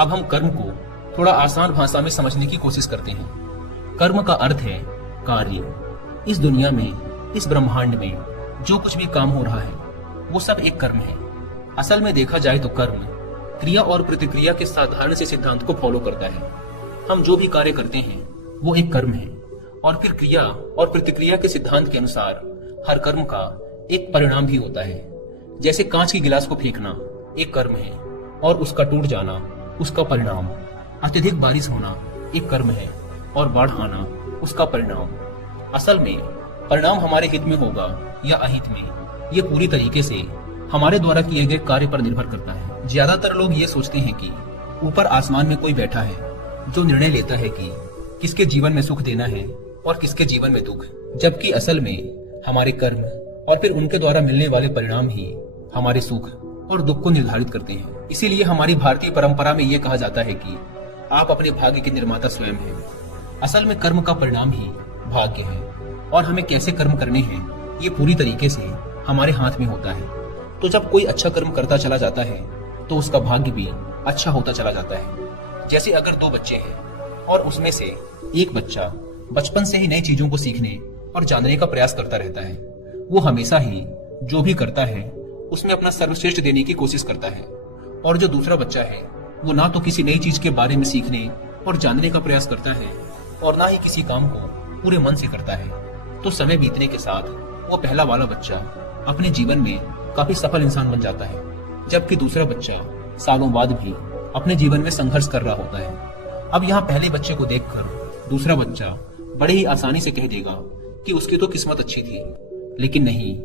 अब हम कर्म को थोड़ा आसान भाषा में समझने की कोशिश करते हैं। कर्म का अर्थ है कार्य। इस दुनिया में, इस ब्रह्मांड में जो कुछ भी काम हो रहा है वो सब एक कर्म है। असल में देखा जाए तो कर्म क्रिया और प्रतिक्रिया के साधारण से सिद्धांत को फॉलो करता है। हम जो भी कार्य करते हैं वो एक कर्म है, और फिर क्रिया और प्रतिक्रिया के सिद्धांत के अनुसार हर कर्म का एक परिणाम भी होता है। जैसे कांच की गिलास को फेंकना एक कर्म है और उसका टूट जाना उसका परिणाम। अत्यधिक बारिश होना एक कर्म है और बाढ़ आना उसका परिणाम। असल में परिणाम हमारे हित में होगा या अहित में, ये पूरी तरीके से हमारे द्वारा किए गए कार्य पर निर्भर करता है। ज्यादातर लोग ये सोचते हैं कि ऊपर आसमान में कोई बैठा है जो निर्णय लेता है कि किसके जीवन में सुख देना है और किसके जीवन में दुख, जबकि असल में हमारे कर्म और फिर उनके द्वारा मिलने वाले परिणाम ही हमारे सुख और दुख को निर्धारित करते हैं। इसीलिए हमारी भारतीय परंपरा में यह कहा जाता है कि आप अपने भाग्य के निर्माता स्वयं हैं। असल में कर्म का परिणाम ही भाग्य है, और हमें कैसे कर्म करने हैं ये पूरी तरीके से हमारे हाथ में होता है। तो जब कोई अच्छा कर्म करता चला जाता है तो उसका भाग्य भी अच्छा होता चला जाता है। जैसे अगर दो बच्चे हैं और उसमें से एक बच्चा बचपन से ही नई चीजों को सीखने और जानने का प्रयास करता रहता है, वो हमेशा ही जो भी करता है उसमें अपना सर्वश्रेष्ठ देने की कोशिश करता है। और जो दूसरा बच्चा है वो ना तो किसी नई चीज के बारे में सीखने और जानने का प्रयास करता है और ना ही किसी काम को पूरे मन से करता है। तो समय बीतने के साथ वो पहला वाला बच्चा अपने जीवन में काफी सफल इंसान बन जाता है, जबकि दूसरा बच्चा सालों बाद भी अपने जीवन में संघर्ष कर रहा होता है। अब यहाँ पहले बच्चे को देखकर दूसरा बच्चा बड़े ही आसानी से कह देगा कि उसकी तो किस्मत अच्छी थी, लेकिन नहीं,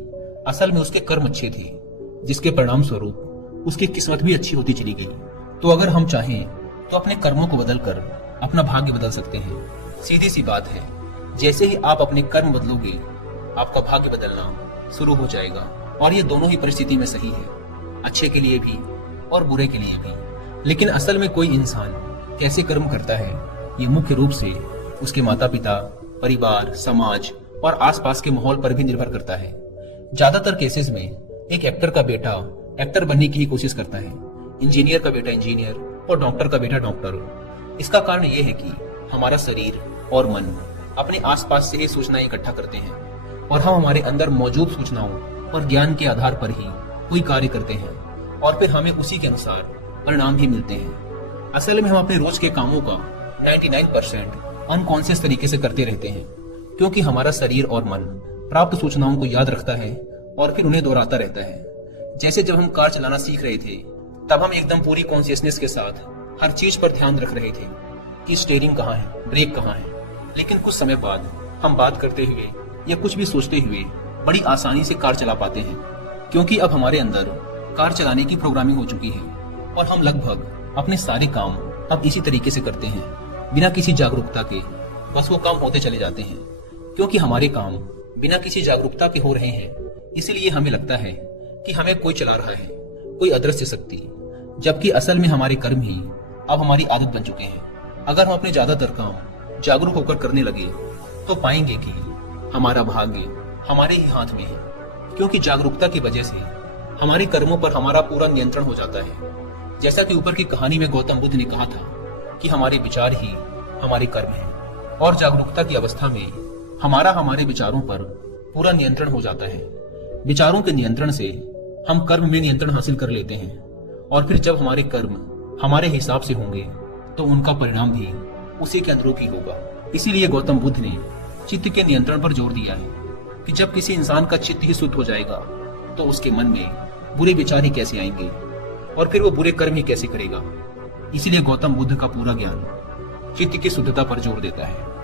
असल में उसके कर्म अच्छे थे, जिसके परिणाम स्वरूप उसकी किस्मत भी अच्छी होती चली गई। तो अगर हम चाहें तो अपने कर्मों को बदलकर अपना भाग्य बदल सकते हैं। सीधी सी बात है, जैसे ही आप अपने कर्म बदलोगे आपका भाग्य बदलना शुरू हो जाएगा। और ये दोनों ही परिस्थिति में सही है, अच्छे के लिए भी और बुरे के लिए भी। लेकिन असल में कोई इंसान कैसे कर्म करता है ये मुख्य रूप से उसके माता पिता, परिवार, समाज और आसपास के माहौल पर भी निर्भर करता है। ज्यादातर केसेस में एक एक्टर का बेटा एक्टर बनने की ही कोशिश करता है, इंजीनियर का बेटा इंजीनियर और डॉक्टर का बेटा डॉक्टर। इसका कारण ये है कि हमारा शरीर और मन अपने आसपास से ही सूचनाएं इकट्ठा करते हैं, और हम हमारे अंदर मौजूद सूचनाओं और ज्ञान के आधार पर ही कोई कार्य करते हैं, और फिर हमें उसी के अनुसार परिणाम भी मिलते हैं। असल में हम अपने रोज के कामों का 99% अनकॉन्शियस तरीके से करते रहते हैं, क्योंकि हमारा शरीर और मन प्राप्त सूचनाओं को याद रखता है और फिर उन्हें दोहराता रहता है। जैसे जब हम कार चलाना सीख रहे थे तब हम एकदम पूरी कॉन्शियसनेस के साथ हर चीज पर ध्यान रख रहे थे कि स्टीयरिंग कहाँ है, ब्रेक कहाँ है। लेकिन कुछ समय बाद हम बात करते हुए या कुछ भी सोचते हुए बड़ी आसानी से कार चला पाते हैं, क्योंकि अब हमारे अंदर कार चलाने की प्रोग्रामिंग हो चुकी है, और हम लगभग अपने सारे काम अब इसी तरीके से करते हैं, बिना किसी जागरूकता के। बस वो काम होते चले जाते हैं, क्योंकि हमारे काम बिना किसी जागरूकता के हो रहे हैं। इसलिए हमें लगता है कि हमें कोई चला रहा है, कोई अदृश्य शक्ति, जबकि असल में हमारे कर्म ही अब हमारी आदत बन चुके हैं। अगर हम अपने ज्यादातर काम जागरूक होकर करने लगे तो पाएंगे कि हमारा भाग्य हमारे ही हाथ में है, क्योंकि जागरूकता की वजह से हमारे कर्मों पर हमारा पूरा नियंत्रण हो जाता है। जैसा कि ऊपर की कहानी में गौतम बुद्ध ने कहा था कि हमारे विचार ही हमारे कर्म हैं, और जागरूकता की अवस्था में हमारे विचारों पर पूरा नियंत्रण हो जाता है। विचारों के नियंत्रण से हम कर्म में नियंत्रण हासिल कर लेते हैं, और फिर जब हमारे कर्म हमारे हिसाब से होंगे तो उनका परिणाम भी उसी के अनुरूप ही होगा। इसीलिए गौतम बुद्ध ने चित्त के नियंत्रण पर जोर दिया है कि जब किसी इंसान का चित्त ही शुद्ध हो जाएगा तो उसके मन में बुरे विचार ही कैसे आएंगे, और फिर वो बुरे कर्म ही कैसे करेगा। इसीलिए गौतम बुद्ध का पूरा ज्ञान चित्त की शुद्धता पर जोर देता है।